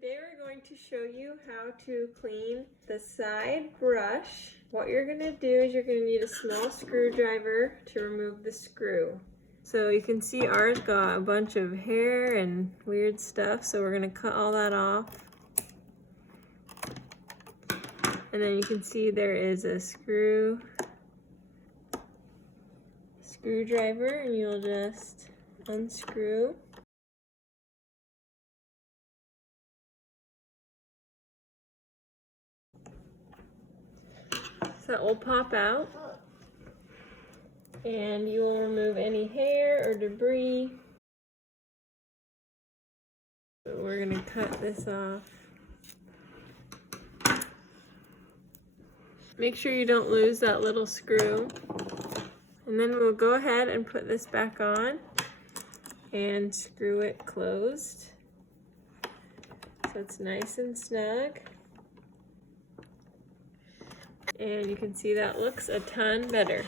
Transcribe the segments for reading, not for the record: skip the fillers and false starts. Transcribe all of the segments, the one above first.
Today we're going to show you how to clean the side brush. What you're going to do is you're going to need a small screwdriver to remove the screw. So you can see ours got a bunch of hair and weird stuff, so we're going to cut all that off. And then you can see there is a screwdriver, and you'll just unscrew. So that will pop out, and you will remove any hair or debris. So we're going to cut this off. Make sure you don't lose that little screw. And then we'll go ahead and put this back on and screw it closed so it's nice and snug. And you can see that looks a ton better.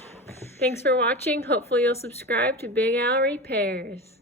Thanks for watching. Hopefully you'll subscribe to Big Al Repairs.